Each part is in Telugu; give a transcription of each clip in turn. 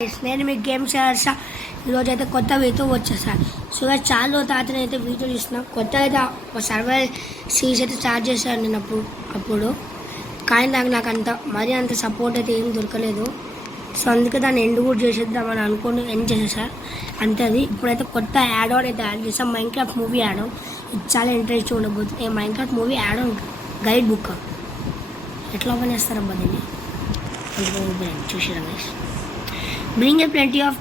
నేను మీకు గేమ్ చేస్తా. ఈరోజు అయితే కొత్త వీడియో వచ్చేసాను. సో చాలా తాతని అయితే వీడియో చూస్తున్నాం. కొత్త అయితే సర్వైవల్ సిరీస్ అయితే స్టార్ట్ చేశాను నేను అప్పుడు కానీ నాకు మరీ అంత సపోర్ట్ అయితే ఏం దొరకలేదు. సో అందుకే దాన్ని ఎండ్ కూడా చేసేద్దామని అనుకుని ఎండ్ చేసేసా అంతే. అది ఇప్పుడైతే కొత్త యాడ్ ఆన్ అయితే యాడ్ చేసాం, మైన్క్రాఫ్ట్ మూవీ యాడ్ ఆన్. ఇది చాలా ఇంట్రెస్ట్ ఉండబోతుంది. Minecraft movie add on guide book ఎట్లా ఓపెన్ చేస్తారబ్బా దీన్ని చూసారా guys. Bring a plenty of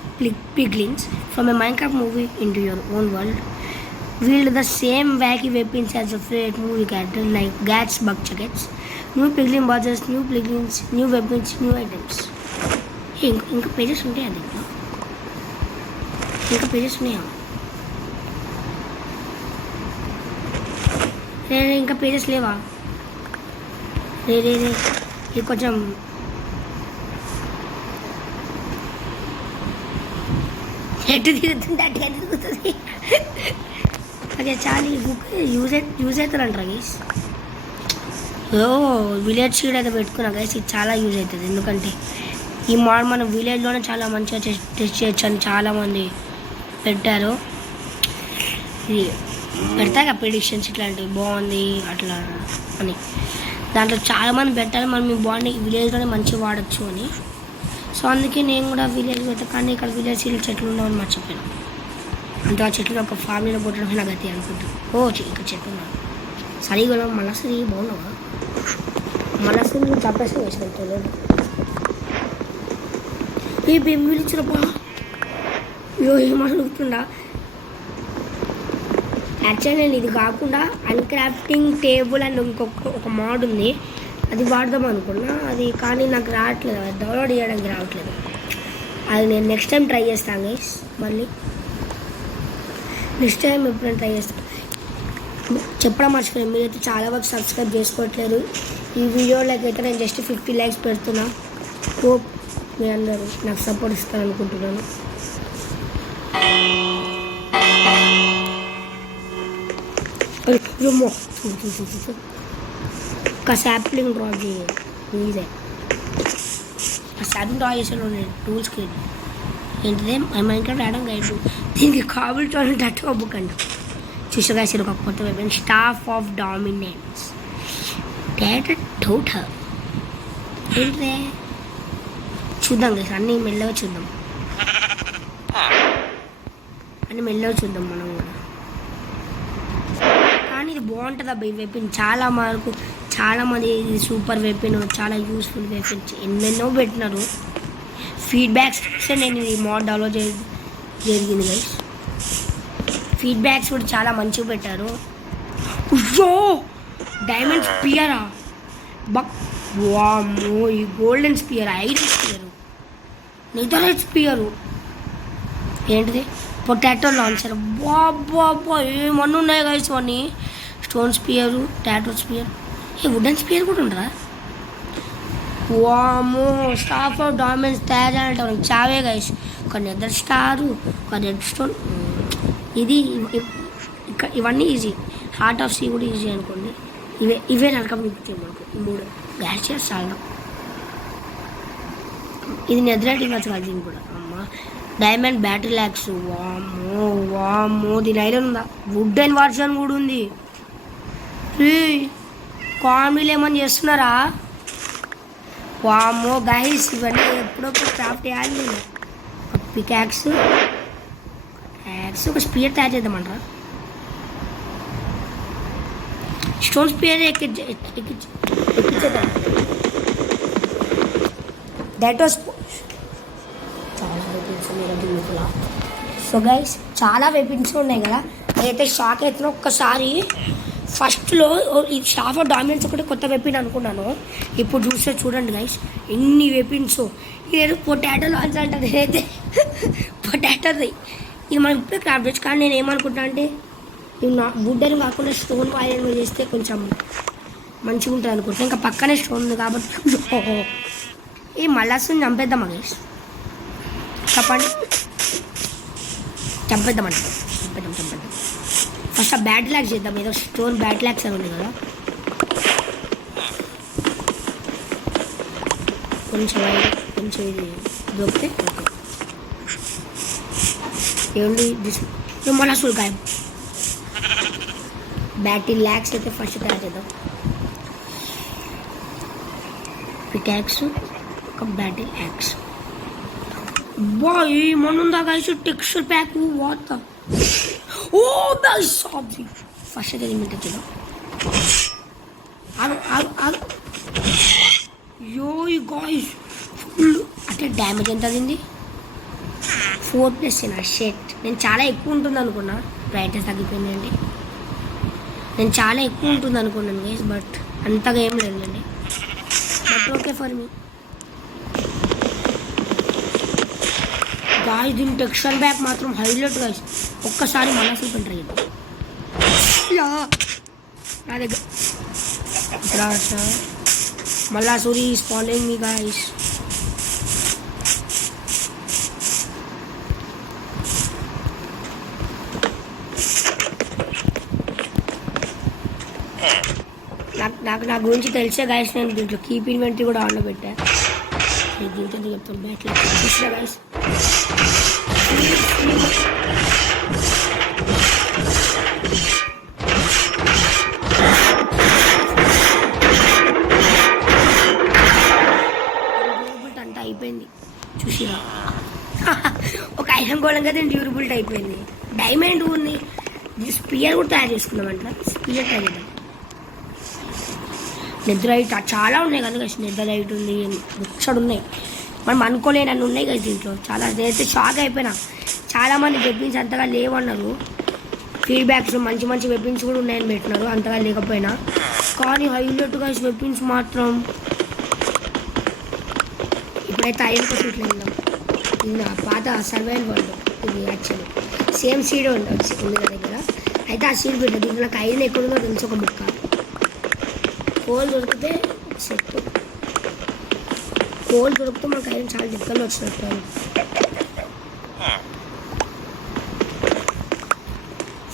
piglins from a Minecraft movie into your own world. Wield the same wacky weapons as a favorite movie character like Gats, Bug Jackets. New piglin bosses, new piglins, new weapons, new items. Hey, ఇంకా పేజెస్ ఉంటాయి అది ఇంకా పేజెస్ ఉన్నాయా? ఇంకా పేజెస్ లేవా? ఇది కొంచెం ఎటు తిరుగుతుంది అటు తిరుగుతుంది. అదే చాలా ఈ బుక్ యూజ్ అవుతారంటారా గైస్. విలేజ్ సీడ్ అయితే పెట్టుకున్నా గైస్. ఇది చాలా యూజ్ అవుతుంది ఎందుకంటే ఈ మోడ్ మన విలేజ్లోనే చాలా మంచిగా టెస్ట్ చేయొచ్చు అని చాలామంది పెట్టారు. ఇది పెడతాగా ప్రిడిక్షన్స్ ఇట్లాంటివి బాగుంది అట్లా అని దాంట్లో చాలామంది పెట్టారు. మనం మీ బాడీ విలేజ్లోనే మంచిగా వాడచ్చు అని. సో అందుకే నేను కూడా విలేజ్ పెడతా. కానీ ఇక్కడ విలేజ్ సీడ్లో చెట్లు ఉండవని మర్చిపోయాను. అంత ఆ చెట్లు ఒక ఫ్యామిలీలో పుట్టడం నా గతి అనుకుంటాను. ఇంకా చెట్లు ఉన్నాను సరిగా మళ్ళీ సరి బాగున్నావా మళ్ళీ సరి నువ్వు చంపేసి వేసుకుంటాను. ఏ బెంబీలు ఇచ్చినప్పా ఏమడుగుతుండా. యాక్చువల్లీ నేను ఇది కాకుండా అన్క్రాఫ్టింగ్ టేబుల్ అండ్ ఒక మోడ్ ఉంది, అది వాడదాం అనుకున్నా. అది కానీ నాకు రావట్లేదు, డౌన్లోడ్ చేయడానికి రావట్లేదు. అది నేను నెక్స్ట్ టైం ట్రై చేస్తాను గైస్. మళ్ళీ నెక్స్ట్ టైం ఎప్పుడైనా ట్రై చేస్తాను. చెప్పడం మర్చిపోయాను, మీరైతే చాలా వరకు సబ్స్క్రైబ్ చేసుకోవట్లేదు. ఈ వీడియోలోకి అయితే నేను జస్ట్ 50 likes పెడుతున్నా. హోప్ మీ అందరూ నాకు సపోర్ట్ ఇస్తారు అనుకుంటున్నాను. ఒక శాప్లింగ్ డ్రా చేయాలి మీదే. ఆ శాప్లింగ్ డ్రా చేసాను నేను టూల్స్కి ఏంటిదే మైన్క్రాఫ్ట్ ఆడడం గైడ్. దీనికి కాబుల్ టోన్ అట్టు బుక్ అండి. చూసగా సరే ఒక కొత్త weapon staff of dominance data total ఏంటిదే చూద్దాం కదా. అన్నీ మెల్లగా చూద్దాం మనం కూడా. కానీ ఇది బాగుంటుంది అబ్బా ఈ వెపన్. చాలామంది ఇది సూపర్ వెపన్, చాలా యూస్ఫుల్ వెపన్ ఎన్నెన్నో పెట్టినారు. ఫీడ్బ్యాక్స్ నేను ఈ మోడ్ డౌన్లోడ్ జరిగింది గైస్. ఫీడ్బ్యాక్స్ కూడా చాలా మంచిగా పెట్టారు. డైమండ్ స్పియరా వామ్మో, ఈ golden spear, iron spear, netherite spear, ఏంటిది పొటాటో లాంచర్. బాబా ఏమన్నా ఉన్నాయి గైస్ అన్నీ. స్టోన్ స్పియరు, టాటో స్పియర్, వుడెన్ స్పియర్ కూడా ఉండరా? వామో స్టాఫ్ ఆఫ్ డామినెన్స్ తయారు చేయాలంటే చావే గైస్. ఒక నెదర్ స్టారు, ఒక రెడ్ స్టోన్, ఇది ఇవన్నీ ఈజీ. హార్ట్ ఆఫ్ సీ కూడా ఈజీ అనుకోండి. ఇవే నరకం నిపుతాయి మనకు. 3 యాడ్ చేస్తాను. ఇది నెదరైట్ ఇవ్వచ్చు కదా దీన్ని కూడా. అమ్మ డైమండ్ బ్యాటరీ ల్యాక్స్, వామ్మో దీని ఐరన్ ఉందా? వుడెన్ వర్షన్ కూడా ఉంది. కామెడీలు ఏమని చేస్తున్నారా? వామ్మో గైస్ ఇవన్నీ ఎప్పుడప్పుడు క్రాఫ్ట్ చేయాలి నేను. ఒక పికాక్స్, ఒక స్పియర్ తయారు చేద్దామంటారా? స్టోన్ స్పియర్ ఎక్కించేద్దాం. దట్ వాస్ చాలా వెపన్స్ ఉన్నాయి కదా. సో గైస్ చాలా వెపన్స్ ఉన్నాయి కదా. అయితే షాక్ అవుతున్నా ఒక్కసారి. ఫస్ట్లో ఈ స్టాఫ్ ఆఫ్ డామినెన్స్ ఒకటి కొత్త వెపన్ అనుకున్నాను. ఇప్పుడు చూడండి గైస్ ఎన్ని వెపన్స్. ఇదేదో పొటాటో లాంచ్ అంటారు. నేనైతే పొటాటోది ఇది మనం ఇప్పుడే క్రాఫ్ట్ చేయొచ్చు. కానీ నేను ఏమనుకుంటా అంటే ఇవి వుడ్ అని కాకుండా స్టోన్ ఐరన్ మీద చేస్తే కొంచెం మంచిగా ఉంటుంది అనుకుంటా. ఇంకా పక్కనే స్టోన్ ఉంది కాబట్టి ఈ మళ్ళీ చంపేద్దామా గైస్? చెప్పండి, చంపేద్దాం. ఫస్ట్ ఆ బ్యాటరీ ల్యాక్స్ చేద్దాం. ఏదో స్టోన్ బ్యాటరీ ల్యాక్స్ అని ఉంది కదా. కొంచెం ఇది దొరికితే ఏమండి మళ్ళీ అసలు గాయం. బ్యాటరీ ల్యాక్స్ అయితే ఫస్ట్ తయారు చేద్దాం. పికాక్స్ ఒక బ్యాటరీ ల్యాక్స్. బా ఏమనుందా guys texture pack what. Oh guys sorry first అయితే ఏమిటో చూద్దాం. ఆగు యో గాయ్స్ ఫుల్ అంటే డ్యామేజ్ ఎంత అయింది 4+ నా షెట్. నేను చాలా ఎక్కువ ఉంటుంది అనుకున్నా, బ్రైట్నెస్ తగ్గిపోయిందండి. నేను చాలా ఎక్కువ ఉంటుంది అనుకున్నాను గైస్, బట్ అంతగా ఏం లేదండి. But okay for me guys. దీని టెక్స్చర్ బ్యాక్ మాత్రం హైలైట్ గాయ్స్. ఒక్కసారి మళ్ళా చూపండి ట్రై చేద్దాం. నా దగ్గర మళ్ళా సూరి ఫాలోయింగ్ మీ గాయ్స్. నాకు నా గురించి తెలిసే గాయస్. నేను దీంట్లో కీప్ ఇన్వెంటరీ కూడా ఆన్లో పెట్టా. దీంట్లో చెప్తాను బ్యాట్లో చూసినా గాయస్. అంతా అయిపోయింది చూసిరా. ఒక ఐరన్ గోళం కదా డ్యూరబిలిటీ అయిపోయింది. డైమండ్ ఉంది, స్పియర్ కూడా తయారు చేసుకున్నాం. అంట స్పియర్ తయారు చేద్దాం. నెదరైట్ చాలా ఉన్నాయి కదా గైస్. నెదరైట్ ఉంది, ముచ్చడు ఉన్నాయి. మనం అనుకోలేని అన్నీ ఉన్నాయి కదా దీంట్లో చాలా. నేనైతే షాక్ అయిపోయినా. చాలామంది వెబ్బిన్స్ అంతగా లేవన్నారు. ఫీడ్బ్యాక్స్ మంచి మంచి వెబ్బిన్స్ కూడా ఉన్నాయని పెట్టినారు, అంతగా లేకపోయినా. కానీ హైలైట్ గైస్ వెబ్బిన్స్ మాత్రం. ఇప్పుడైతే ఐరన్ కోసం ఇట్లా వెళ్దాం. నా పాత సర్వైవల్ వరల్డ్ ఇది యాక్చువల్లీ సేమ్ సీడ్ ఉంది నా దగ్గర. అయితే ఆ సీడ్ పెట్టదు. దీంట్లో నాకు ఐరన్ ఎక్కడుందో తెలుసు ఒక ముక్క. కోల్ దొరికితే సెట్. కోల్ దొరికితే మాకు ఐరన్ చాలా దిక్కలు వచ్చినట్టు.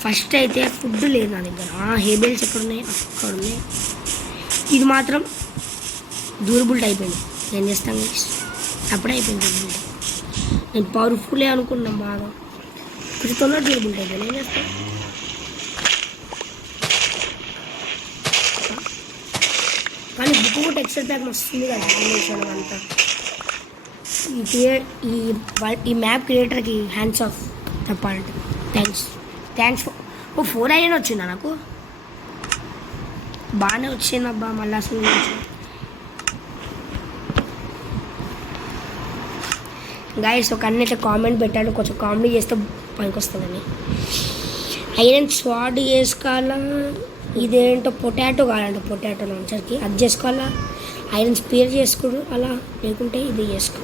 ఫస్ట్ అయితే ఫుడ్ లేదు నా దగ్గర. హేబెల్స్ ఎక్కడున్నాయి, అక్కడ ఉన్నాయి. ఇది మాత్రం డ్యూరబిలిటీ అయిపోయింది. ఏం చేస్తాం అప్పుడే అయిపోయింది డ్యూరబిలిటీ. నేను పవర్ఫుల్లే అనుకున్నాం బాగా, కొంచెం తొందర డ్యూరబిలిటీ అయిపోయింది. ఏం చేస్తాం. కానీ బుక్ కూడా టెక్స్చర్ ప్యాక్ వస్తుంది కదా యానిమేషన్ అంతా. ఈ మ్యాప్ క్రియేటర్కి హ్యాండ్స్ ఆఫ్ చెప్పాలంటే. థ్యాంక్స్ ఓ 4 ఐరన్ వచ్చిందా నాకు. బాగానే వచ్చిందబ్బా. మళ్ళీ అసలు గాయస్ ఒక అన్నైతే కామెంట్ పెట్టాను, కొంచెం కామెడీ చేస్తే పనికి వస్తుందని. ఐరన్ స్వాడ్ వేసుకోవాలా, ఇదేంటో పొటాటో కావాలంటే పొటాటో లాంచర్కి అది చేసుకోవాలా. ఐరన్ స్పేర్ చేసుకోడు అలా, లేకుంటే ఇది చేసుకో.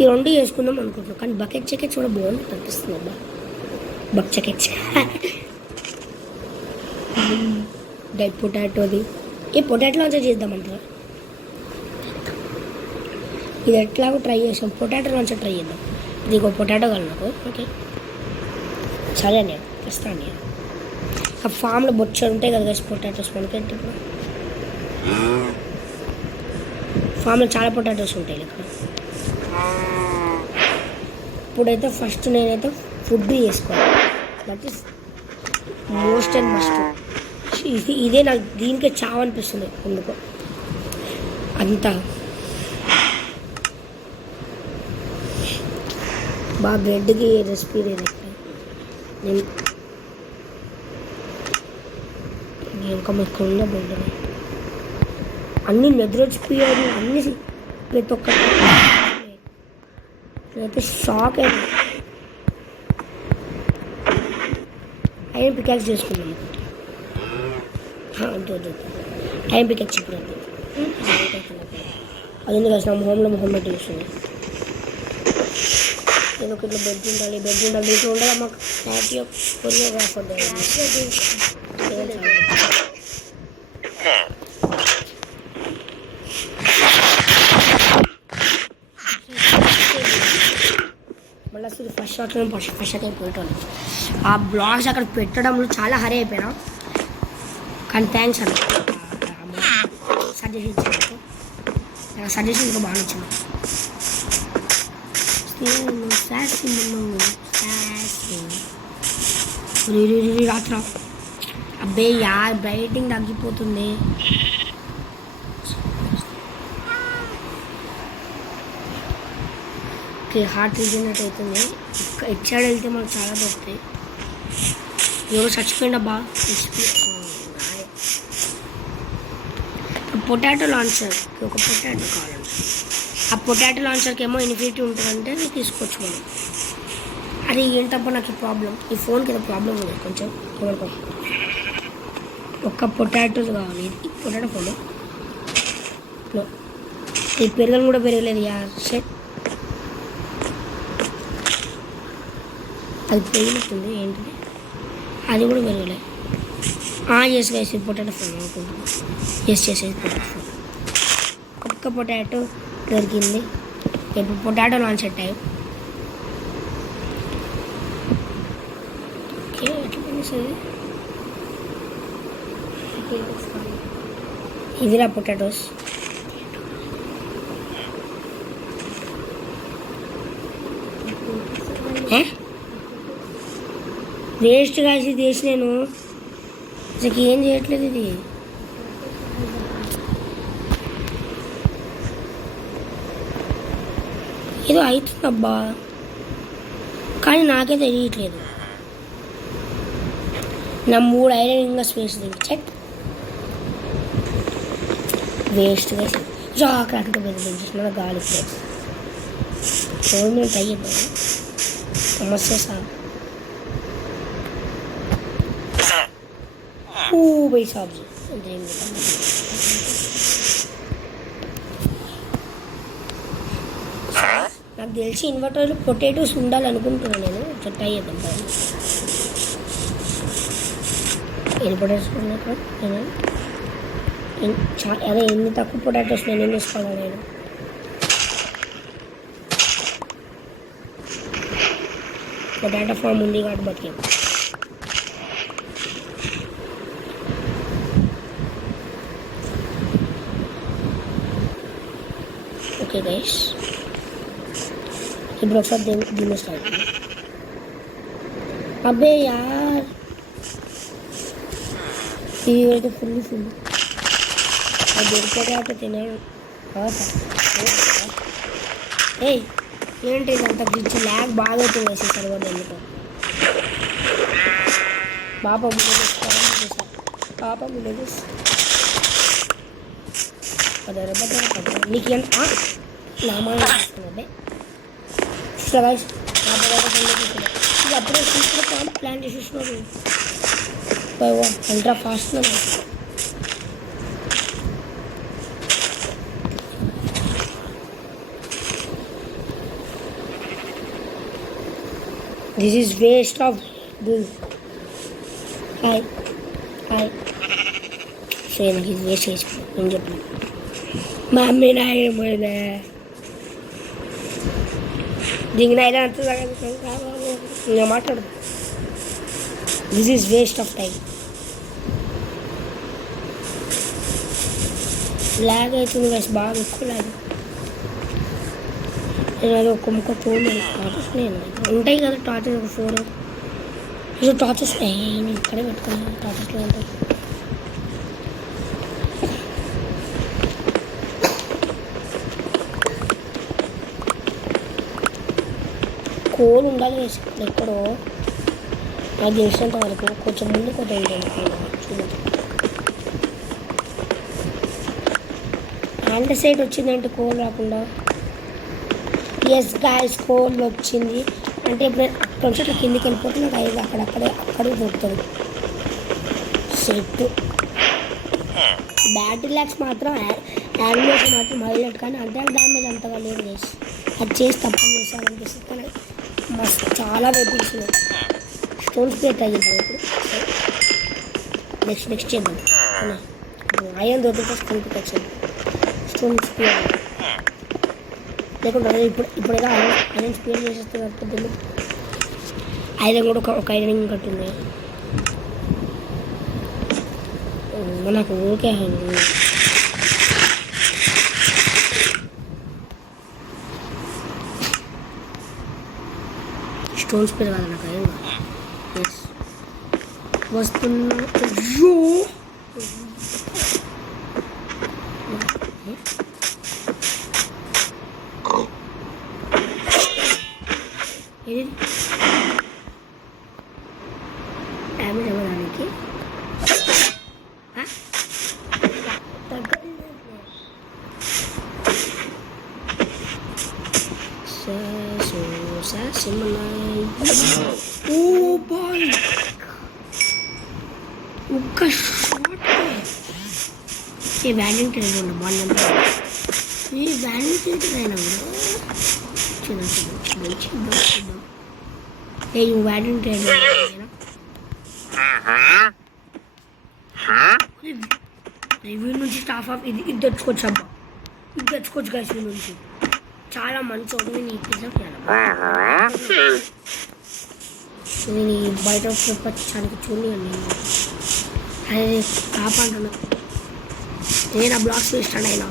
ఈ 2 చేసుకుందాం అనుకుంటున్నాం. కానీ బకెట్ చెకెట్స్ కూడా బాగుంది అనిపిస్తుంది అబ్బా. బక్ చెకెట్స్ డై పొటాటోది. ఈ పొటాటో లాంచర్ చేద్దామంటారా. ఇది ఎట్లాగో ట్రై చేసాం. పొటాటో లాంచర్ ట్రై చేద్దాం. ఇది ఒక పొటాటో కావాలి నాకు. ఓకే సరే అండి వస్తా అండి. ఆ ఫామ్లో బొచ్చలు ఉంటాయి కదా పొటాటోస్. మనకంటే ఇప్పుడు ఫామ్లో చాలా పొటాటోస్ ఉంటాయి ఇక్కడ. ఇప్పుడైతే ఫస్ట్ నేనైతే ఫుడ్ చేసుకోవాలి. That is most and must. ఇదే నాకు దీనికే చావు అనిపిస్తుంది ఎందుకో అంతా. బాగా బ్రెడ్కి రెసిపీ లేదు నేను ఇంకా మీకు ఉన్న బ్రెడ్ అన్నీ నిద్రొచ్చిపోయారు. అన్నీ ప్రతి ఒక్కటి నేనైతే షాక్ అయ్యాను. ఐరన్ పికాక్స్ చేసుకున్నాను. వద్దు ఐరన్ పికాక్స్ ఇప్పుడు అది ఎందుకు కలిసిన మొహం పెట్టి చూస్తుంది. ఏదో ఒక ఇట్లా బెడ్ ఉండాలి ఇట్లా ఉండాలి. మాకు హ్యాపీగా కొరియోగ్రాఫర్ మళ్ళీ అసలు ఫస్ట్ షాట్లో ఫస్ట్ షాట్ అయిపోయేటోళ్ళు. ఆ బ్లాగ్స్ అక్కడ పెట్టడంలో చాలా హరి అయిపోయినా. కానీ థ్యాంక్స్ అన్న సజెషన్ ఇచ్చాను. నాకు సజెషన్ ఇంకా బాగా నచ్చింది. రాత్ర అబ్బే యార్ బ్రైటింగ్ తగ్గిపోతుంది. ఓకే హార్ట్ రీజనరేట్ అవుతుంది. ఇటు సైడ్ వెళ్తే మనకు చాలా దొరుకుతాయి. ఎవరు చచ్చిపోయిండబ్బా. పొటాటో లాంచర్ ఒక పొటాటో కావాలండి. ఆ పొటాటో లాంచర్కి ఏమో ఇన్ఫినిటీ ఉంటుందంటే తీసుకోవచ్చు మనం. అది ఏంటబ్బా నాకు ప్రాబ్లం, ఈ ఫోన్కి ఏదో ప్రాబ్లం ఉంది కొంచెం. ఒక్క పొటాటోస్ కావాలి. ఇది పొటాటో ఫోన్ ఇది పెరగని కూడా పెరగలేదు యార్. షెట్ అది పెరిగినట్టుంది ఏంటిది, అది కూడా పెరగలేదు. ఎస్ గైస్ ఇది పొటాటో ఫోన్ అనుకుంటున్నాను. Yes potato phone. ఒక్క పొటాటో దొరికింది. ఇప్పుడు పొటాటో లాంచర్ టైప్. ఓకే ఎట్లా పనిస్తుంది ఇదిరా పొటాటోస్. వేస్ట్ కాసి తీసి నేను అసలు ఏం చేయట్లేదు. ఇది ఏదో అవుతుందబ్బా కానీ నాకే తెలియట్లేదు. నా 3 ఐరన్ ఇంకా స్పేస్ చెక్ వేస్ట్గా జాగ్రత్తగా పెద్దగా గాలి ఫోన్ మీద అయ్యేద్దాం సమస్య సార్. బై సాబ్జీ నాకు తెలిసి ఇన్వర్టర్లు పొటాటోస్ ఉండాలనుకుంటున్నాను నేను. చెట్టు అయ్యేద్దాం ఎన్ని పొటాటోస్ ఉన్నాయి. అదే ఎన్ని తక్కువ పొటాటోస్ నేను ఏం తీసుకోవాలి. నేను పొటాటో ఫామ్ ఉంది కాబట్టి బతికే. ఓకే గైస్ ఇప్పుడు ఒకసారి దీన్ని స్టార్ట్. అబ్బే యార్ ఇది అయితే ఫుల్ అది దొరికితే అట్లా తినాడు. ఏయ్ ఏంటి ఇదంతా ఫ్రిడ్జ్ ల్యాగ్ బాగా అవుతుంది వేసే సర్వర్ ఎందుకు. పాపం నీకు ఎంత నామాలు అదే ఇది అప్పుడే తీసుకుని ప్లాన్ చేసేసినారు. Ultra fast. This is waste of this. Hi. So నాకు ఇది వేస్ట్ చేసి నేను చెప్పాను. మా అమ్మ నాయన పోయిందా దీనికి అయినా అంత ఇంకా మాట్లాడదు. This is waste of time. Lag అవుతుంది గైస్ బాగా ఎక్కువ లాగ్. నేను అది ఒక్క ముక్క చూడలేదు. టార్చెస్ ఉంటాయి కదా టార్చెస్ ఒక 4 ఇది టార్చెస్ నేను ఇక్కడే పెట్టుకున్నాను. టార్చెస్లో ఉంటాయి. కోల్ ఉండాలి వేసి ఎక్కడో నాకు తెలిసినంత వరకు కొంచెం ముందు కొంచెం చూడండి. హ్యాండ్ సైడ్ వచ్చిందంటే కోల్ రాకుండా. ఎస్ గాయస్ కోల్ వచ్చింది అంటే ఇప్పుడు అక్కడ నుంచి అట్లా కిందికి వెళ్ళిపోతే నాకు అయ్యి అక్కడే దొరుకుతుంది సెట్. బ్యాటరీ ల్యాక్స్ మాత్రం యానిమేషన్ మాత్రం హైలైట్ కానీ అటాక్ డ్యామేజ్ అంతగా లేదు గైస్. అది చేసి తప్పని చేసామనిపిస్తుంది కానీ మస్తు చాలా వెయిటింగ్స్ ఉన్నాయి. స్టోన్ స్పేర్ ట్రై చేద్దాం ఇప్పుడు. నెక్స్ట్ చేద్దాం. అయ్యని దొరికితే స్టోన్ స్పేర్ వచ్చేది. స్టోన్ స్పేర్ లేకుండా ఇప్పుడు ఏదో ఐరన్ స్పేర్ చేసేస్తే కట్టుద్ది. ఐరన్ కూడా ఒక ఐరన్ కట్టుంది నాకు. ఓకే స్టోన్స్ పేరు కదా నాకు ఏం ఎస్ వస్తున్నా అయ్యో ఏది డ్యామేజ్ అవ్వడానికి ఒక్క షాట్ ఈ వ్యాల్యూమ్ ట్రేడ్ ఉండు బాల్ ఈ వ్యాల్యూమ్ ట్రేడ్ అయినా కూడా చూద్దాం చూద్దాం ఏ వ్యాల్యూమ్ ట్రేడ్ రివ్యూ నుంచి స్టాఫ్ ఆఫ్ ఇది తెచ్చుకోవచ్చు అబ్బా ఇది తెచ్చుకోవచ్చు కదా రివ్యూ నుంచి చాలా మంచి ఒకటి నీ పిజ్జా నేను బయట ప్రపంచానికి చూడండి అదే కాపాడుతున్నా నేను ఆ బ్లాక్స్ వేస్తాను అయినా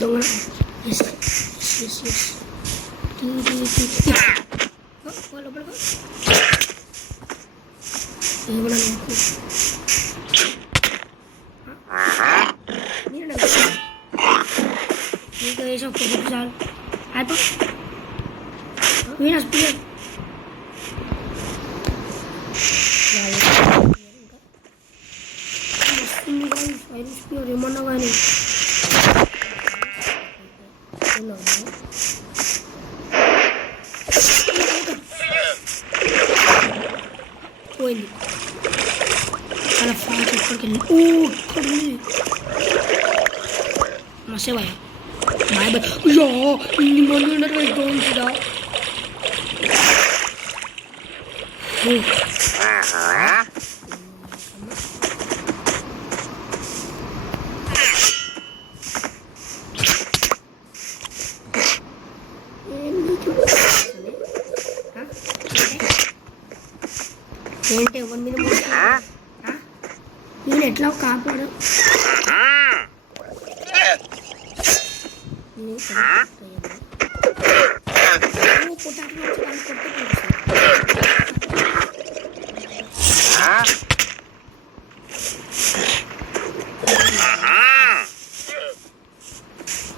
దొంగ ఎస్ ఎస్ ఎస్ ఏమన్నా నీకు వేసి ఒక్క బుక్ చాలు అయిపో వీనస్ ప్లేయర్ ఏమన్నా కానీ పోయింది చాలా ఫాస్ట్ ఇక్కడికి వెళ్ళి ఇక్కడ మసే బాయ్ బాయ్ బాయ్ అయ్యో ఇన్ని మంది ఉన్నారు గోన్సిదా ఏంటి ఎవరి మీద నేను ఎట్లా కాపాడు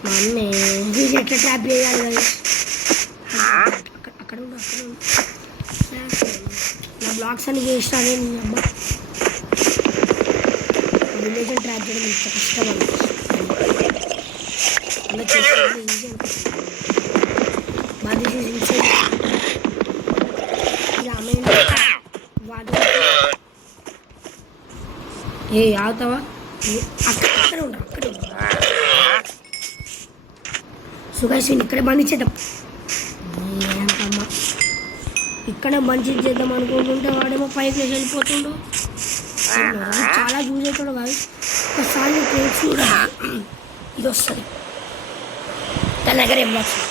మమ్మీ ఇది ఎట్లా ట్యాప్ చేయాలి అక్కడ ఉండు నా బ్లాగ్స్ అన్ని చేస్తానే నీ అమ్మ విలేజ్ ట్రాప్ చేయడం ఇంత కష్టం అలా చేస్తే ఈజీ అనిపిస్తుంది ఏ ఆగుతావా అక్కడ ఉండు అక్కడే ఉండు సుఖాశ్విని ఇక్కడే బంధించేద్దాం ఏంటమ్మా ఇక్కడే మంచి చేద్దాం అనుకుంటుంటే వాడేమో పైకి వెళ్ళిపోతుండు చాలా యూజ్ అవుతాడు కాదు ఒకసారి చూడ ఇది వస్తుంది తన దగ్గర ఏం వస్తుంది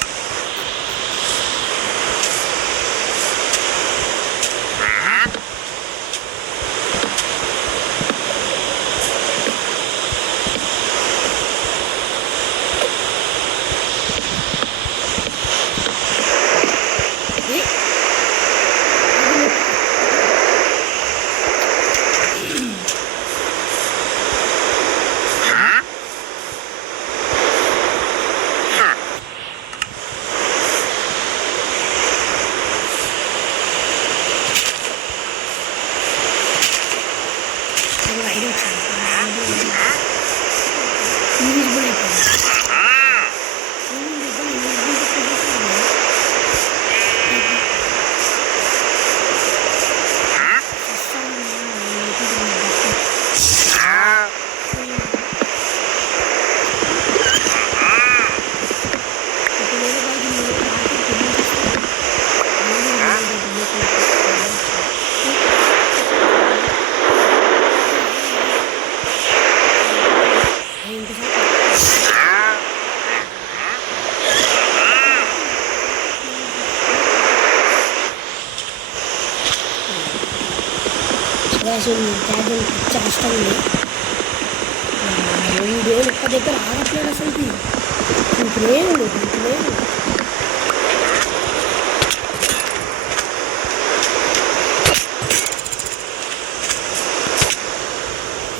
ఛార్జింగ్ పిచ్చ కష్టం ఉంది వీడియో ఒక్క దగ్గర ఆగట్లేదు అసలుకి తింటూనే ఉండు.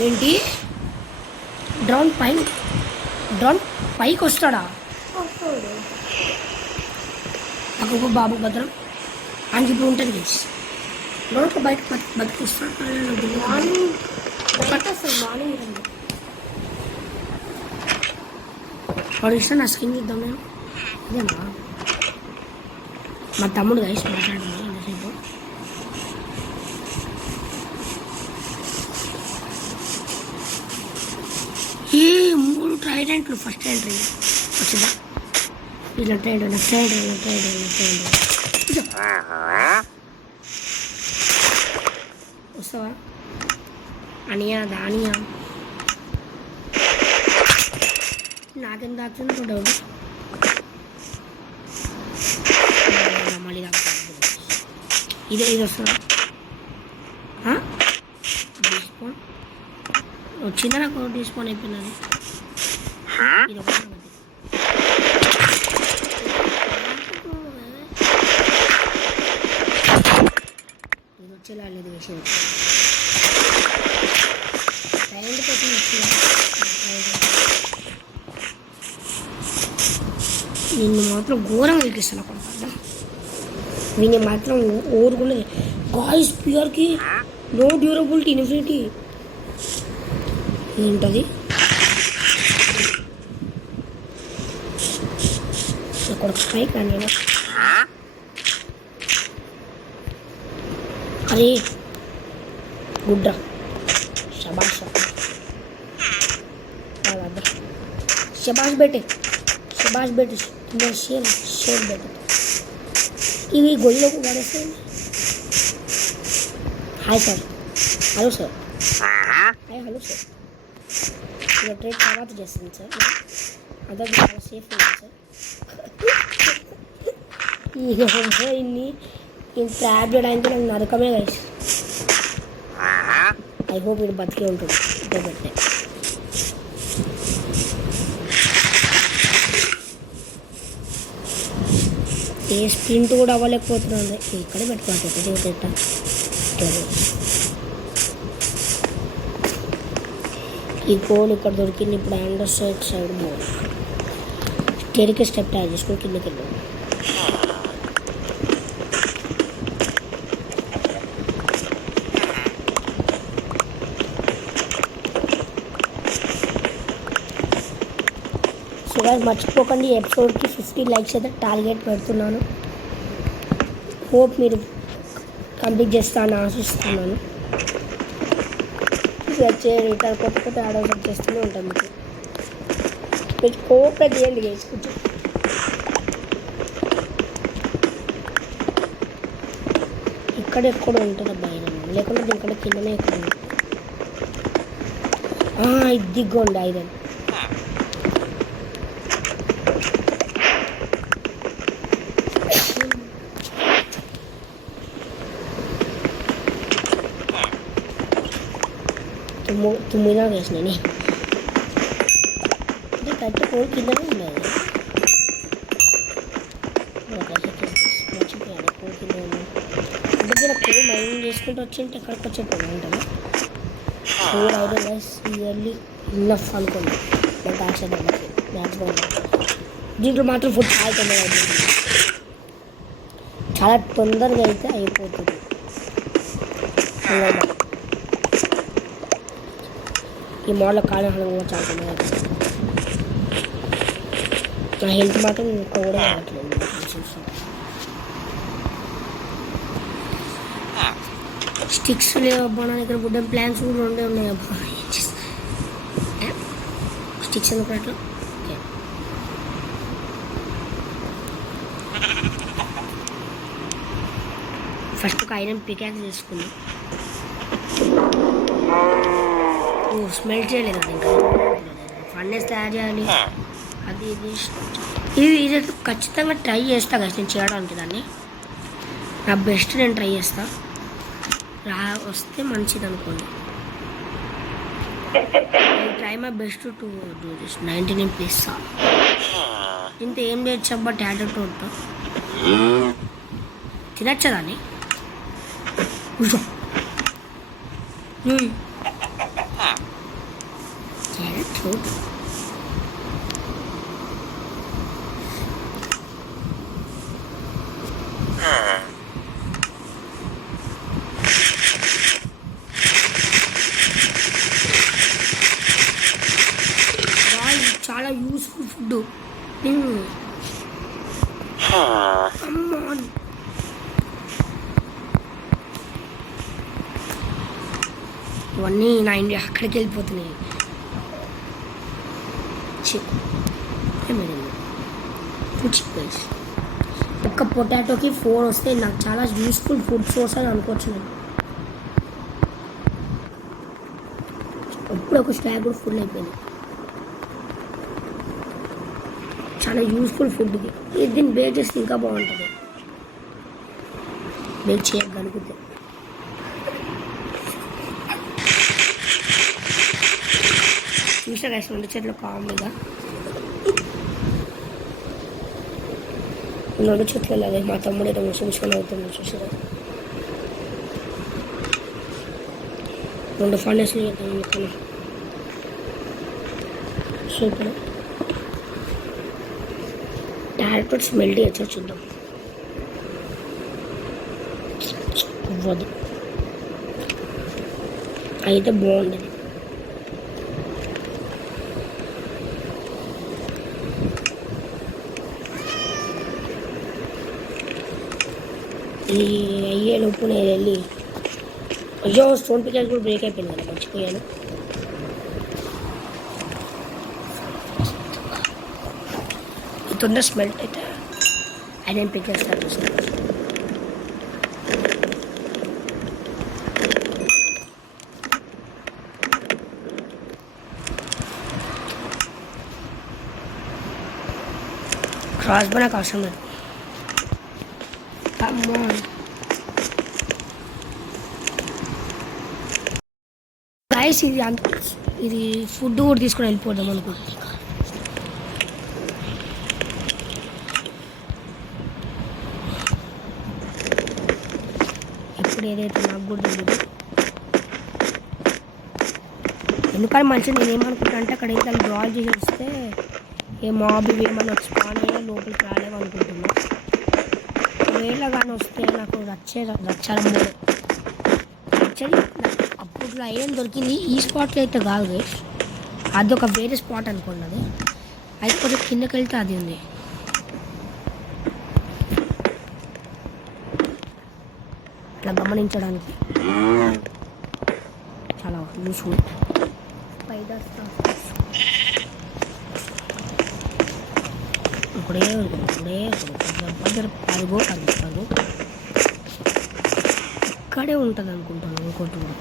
ఏంటి డ్రోన్ పైకి వస్తాడా? నాకు బాబు భద్రం అని ఇప్పుడు ఉంటుంది గేస్. డ్రోన్ బయట బతికిస్తాడు. మార్నింగ్ వాడు ఇష్టం నా స్కిన్ చూద్దాం. నేను ఇదేనా మా తమ్ముడు గైస్ మాట్లాడుతుంది ఎంతసేపు. ఈ 3 ట్రైడెంట్లు ఫస్ట్ ఎంట్రీ వచ్చిందా? ఇలా ట్రైడ్ వస్తావా అనియా దానియా? నాకేం దాచుందో డౌట్. మళ్ళీ ఇది వస్తుందా? డిస్పోన్ వచ్చిందా? నాకు డిస్పోన్ అయిపోయినది. ఇది ఒకటి ఇది వచ్చేలా లేదు విషయం. ట్రైన్ కోసం వచ్చిందా? నిన్ను మాత్రం ఘోరంగా ఎక్కిస్తాను అక్కడ. వీని మాత్రం ఓరుకున్నది గాయ్స్. ప్యూర్కి నో డ్యూరబిలిటీ ఇన్ఫినిటీ ఏంటది? అక్కడ పైకి రా. నేను అరే గుడ్రా శబాష్ బేటే షేర్ బేటే. ఇవి గొయ్యిలోకి పడేస్తే. Hi sir. Hello sir. Hello sir. ఇలా ట్రేడ్ తర్వాత చేస్తుంది సార్. అదొక చాలా సేఫ్ ఉంది సార్. ఇన్ని ట్రాప్ చేయడానికి నాకు నరకమే గైస్. ఐ హోప్ ఇది బతికే ఉంటుంది. ఇదే ఏ స్ప్రింట్ కూడా అవ్వలేకపోతున్నాను. ఇక్కడే పెట్టుకోవాలి. ఈ కోల్ ఇక్కడ దొరికింది. ఇప్పుడు అండర్ సైడ్ బోల్ స్టేర్కి స్టెప్ ట్యాగ్ చేసుకుని కిందకి వెళ్ళాం. సో గాయ్స్ మర్చిపోకండి ఎపిసోడ్కి 50 లైక్స్ అయితే టార్గెట్ పెడుతున్నాను. హోప్ మీరు కంప్లీట్ చేస్తానని ఆశిస్తున్నాను. వచ్చే రిటర్న్ కొట్టుకుంటే ఆర్డర్ చేస్తూనే ఉంటాం. మీకు కోఆపరేట్ చేయండి గైస్. కొంచెం ఎక్కడ ఉంటుంది బయట, లేకుంటే దీనికంటే కిందనే ఎక్కడ ఉంటుంది. ఇది దిగ్గోండి ఐరన్. తుమ్మినా వేసినాయి అంటే కట్టి కోడి కిందనే ఉన్నాయి. మర్చిపోయాను కోడి కింద ఉన్నాయి అంటే మీరు కోడి మైనింగ్ చేసుకుంటూ వచ్చింటే ఎక్కడికి వచ్చేటప్పుడు ఉంటుంది. 4 ఐరన్ ఇయర్లీ ఇన్నఫ్ అనుకోండి. నాకు ఆశ దీంట్లో మాత్రం ఫుడ్ చాలా తొందరగా అయిపోతుంది. చాలా తొందరగా అయితే అయిపోతుంది. ఈ మోడల్ కాలహలం కూడా చాలా తొందరగా అయిపోతుంది. నా హెల్త్ మాత్రం ఇంకా కూడా రావట్లేదు. స్టిక్స్ లేవబ్బా నా దగ్గర. వుడెన్ ప్లాన్స్ కూడా 2 ఉన్నాయి అబ్బా. స్టిక్స్ ఎందుకు అట్లా? ఓకే ఫస్ట్ ఒక ఐరన్ పికాక్స్ తీసుకుందాం. స్మెల్ చేయలేదు అది. ఇంకా ఫర్నెస్ తయారు చేయాలి. అది ఇది ఖచ్చితంగా ట్రై చేస్తా కదా నేను చేయడానికి. దాన్ని నా బెస్ట్ నేను ట్రై చేస్తా. వస్తే మంచిది అనుకోండి. Try my best to do this. 99 please. ఇంత ఏం చేయొచ్చు అబ్బా క్యారెట్ తోట తినచ్చా దాన్ని క్యారెట్ తోట చాలా యూస్ఫుల్ ఫుడ్ ఇవన్నీ నా ఇండియా అక్కడికి వెళ్ళిపోతున్నాయి ఒక్క పొటాటోకి 4 వస్తే నాకు చాలా యూస్ఫుల్ ఫుడ్ సోర్స్ అని అనుకోవచ్చు నేను ఎప్పుడు ఒక స్టాక్ కూడా ఫుల్ అయిపోయింది చాలా యూస్ఫుల్ ఫుడ్ ఇది దీన్ని బేక్ చేస్తే ఇంకా బాగుంటుంది బేక్ చేయగలిగితే చూసా గైస్ 2 చెట్లు కామెడీగా 2 చెట్లు అలాగే మా తమ్ముడు ఏదో ముసుగుసుకొని అవుతుంది చూసారా 2 ఫండెస్ సూపర్ క్యారెట్ స్మెల్ చేయొచ్చు చూద్దాం అవ్వదు అయితే బాగుండదు ఈ అయ్యేలోపు నేను వెళ్ళి అయ్యో స్టోన్ పికాస్ కూడా బ్రేక్ అయిపోయింది కదా మర్చిపోయాను తొందర స్మెల్ట్ అయితే ఐరన్ పిక్ స్టార్ట్ చేస్తాను క్రాస్ బో నాకు అవసరం లేదు గైస్ ఇది ఫుడ్ కూడా తీసుకొని వెళ్ళిపోదాం అనుకుంటున్నాను ఏదైతే నాకు కూడా తెలియదు ఎందుకని మంచిగా నేను ఏమనుకుంటా అంటే అక్కడ అయితే డ్రాల్ చేసి వస్తే ఏ మాబ్ ఏమన్నా వచ్చి పానయ్యా లోపలికి రాలేము అనుకుంటున్నా ఒకవేళ కానీ వస్తే నాకు రచ్చారం యాక్చువల్లీ అప్పట్లో ఏం దొరికింది ఈ స్పాట్లో అయితే కాదు అదొక వేరే స్పాట్ అనుకున్నది అయితే కొంచెం కిందకి వెళ్తే అది ఉంది ఇట్లా గమనించడానికి చాలా యూస్ఫుల్ ఇప్పుడే అదిగో కనిపిస్తుంది ఇక్కడే ఉంటుంది అనుకుంటాను ఇంకోటి కూడా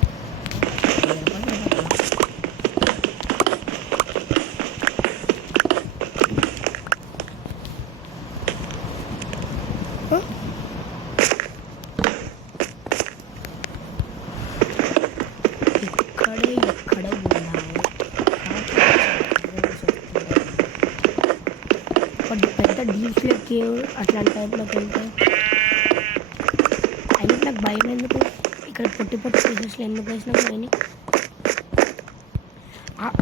పెద్ద డీప్ కేవ్ అట్లాంటి టైప్లోకి వెళ్తే అయినా నాకు భయం ఎందుకు ఇక్కడ పొట్టి ప్లేసెస్లో ఎందుకు వేసినా కానీ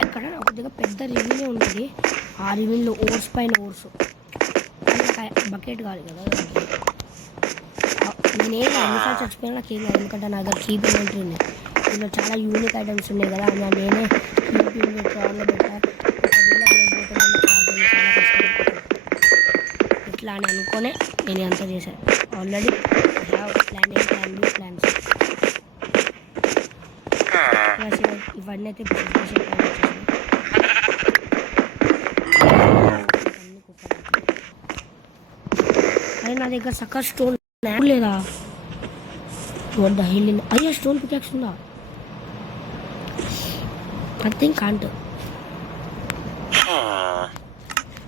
ఇక్కడ ఒక దగ్గర పెద్ద రివినే ఉంటుంది ఆ రివిన్లో ఓర్స్ పైన ఓర్స్ బకెట్ కాదు కదా నేనేం ఎన్నిసార్లు చచ్చిపోయినా నాకు ఏం కాదు ఎందుకంటే నా దగ్గర కీప్ ఇన్వెంటరీ ఉంది ఇందులో చాలా యూనిక్ ఐటమ్స్ ఉన్నాయి కదా నేనే కీప్ ఇన్వెంటరీ ఆన్లో పెట్టా ఇట్లా అని అనుకునే నేను అంతా చేశాను ఆల్రెడీ ప్లాన్స్ ఇవన్నీ అయితే అదే నా దగ్గర సక్కర్ స్టోన్ లేదా వద్ద హిల్ అయ్యా స్టోన్ పికాక్స్ ఉందా I think can't.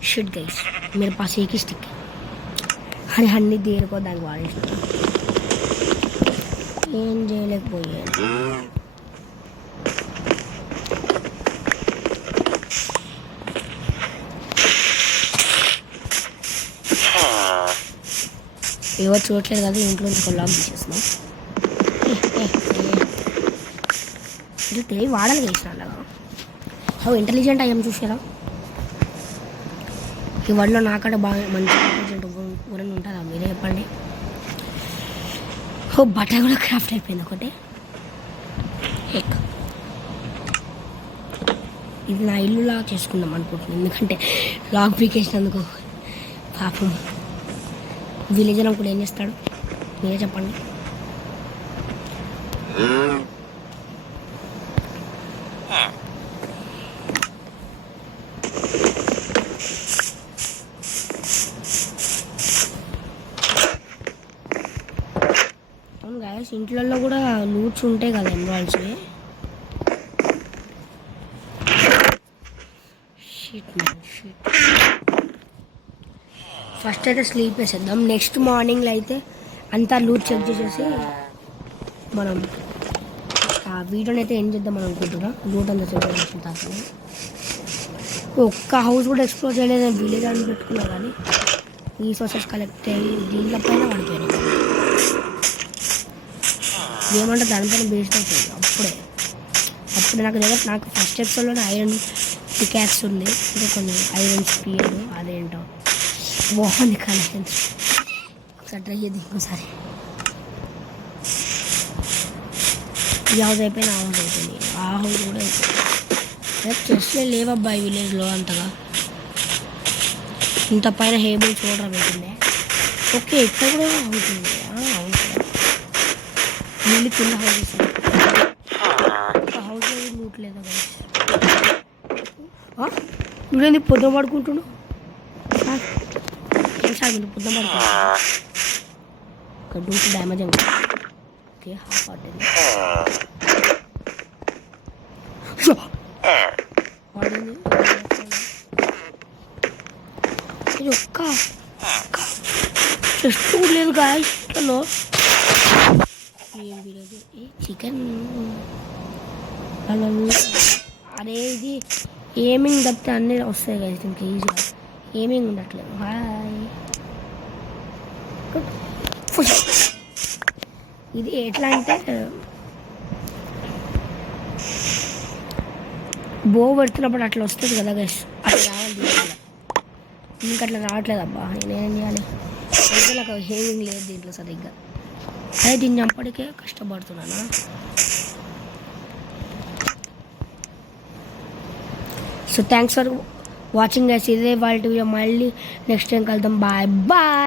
Shit guys, मेरे पास एक ही स्टिक है. अरे हन्नी देर को दाग वाले ఏం చేయలేకపోయాను. ఎవరు చూడట్లేదు కదా, ఇంట్లో నుంచి ఒక లాగ్ తీసేస్తున్నాం. ఇట్లా తెలివి వాడాలి చేసిన అలాగా. అవి ఇంటెలిజెంట్ అయ్యాం చూసారా. ఈ వరల్డ్లో నాకంటే బాగా మంచి ఇంటెలిజెంట్ ఊరని ఉంటుందా మీరే చెప్పండి. ఓ బట్ట కూడా క్రాఫ్ట్ అయిపోయింది ఒకటి. ఇది నా ఇల్లు లాగా చేసుకుందాం అనుకుంటున్నాను, ఎందుకంటే లాగ్ పీకేసినందుకు పాపం విలేజ్ కూడా ఏం చేస్తాడు మీరే చెప్పండి. అవును గాయస్, ఇంట్లలో కూడా లూట్స్ ఉంటాయి కదా ఎన్వాల్స్వి. ఫస్ట్ అయితే స్లీప్ వేసేద్దాం. నెక్స్ట్ మార్నింగ్లో అయితే అంతా లూట్ చెక్ చేసేసి మనం ఆ వీడియోని అయితే ఏం చేద్దాం అని అనుకుంటున్నాం. లూట్ అంతా చెక్ చేసిన తర్వాత ఒక్క హౌస్ కూడా ఎక్స్ప్లోర్ చేయలేదు. నేను విలేజ్ అని పెట్టుకున్నా కానీ రీసోర్సెస్ కలెక్ట్ అయ్యి దీనిపైన పడిపోయాను. ఏమంటే దానిపైన బేస్డ్ అయిపోయింది అప్పుడు నాకు ఫస్ట్ ఎపిసోడ్లోనే ఐరన్ పికాక్స్ ఉంది, ఇంకా కొన్ని ఐరన్ స్పీయర్ అదేంటో బాగుంది కలెక్షన్స్. ఒకసారి ట్రై చేద్దాం ఇంకోసారి. ఈ హౌస్ అయిపోయిన ఆ హౌస్ అయిపోయింది, ఆ హౌస్ కూడా అయిపోయింది. చెస్లే లేవబ్బా ఈ విలేజ్లో అంతగా. ఇంత పైన హేబుల్ చూడరా పెట్టిందే. ఓకే ఇక్కడ కూడా హౌస్ ఉంది. అవును నీళ్ళు కింద హౌసెస్ హౌస్ లూట్ లేదా కదా. నువ్వేంది పొద్దున పడుకుంటున్నావు సార్? మీరు పొద్దున పడుకుంటున్నా ఇక్కడ డూట్ డ్యామేజ్ అయింది. ఓకే హాఫ్ పడ్డది. ఇది ఒక్క చెస్ట్ కూడా లేదు గాయస్ ఇట్లలో. ఏం లేదు చికెన్. అరే ఇది ఏమింగ్ తప్పితే అన్నీ వస్తాయి కదా ఇంకా ఈజీగా. ఏమింగ్ ఉండట్లేదు. హాయ్ ఇది ఎట్లా అంటే బో పెడుతున్నప్పుడు అట్లా వస్తుంది కదా గైస్, అట్లా రావాలి దీంట్లో. ఇంకా అట్లా రావట్లేదు అబ్బా, నేనేం చేయాలి. అయితే నాకు హేవింగ్ లేదు దీంట్లో సరిగ్గా. అదే దీన్ని చంపడికే కష్టపడుతున్నానా. So thanks for watching guys. ఇదే వాళ్ళ వీడియో, మళ్ళీ నెక్స్ట్ టైం కలుద్దాం. Bye bye.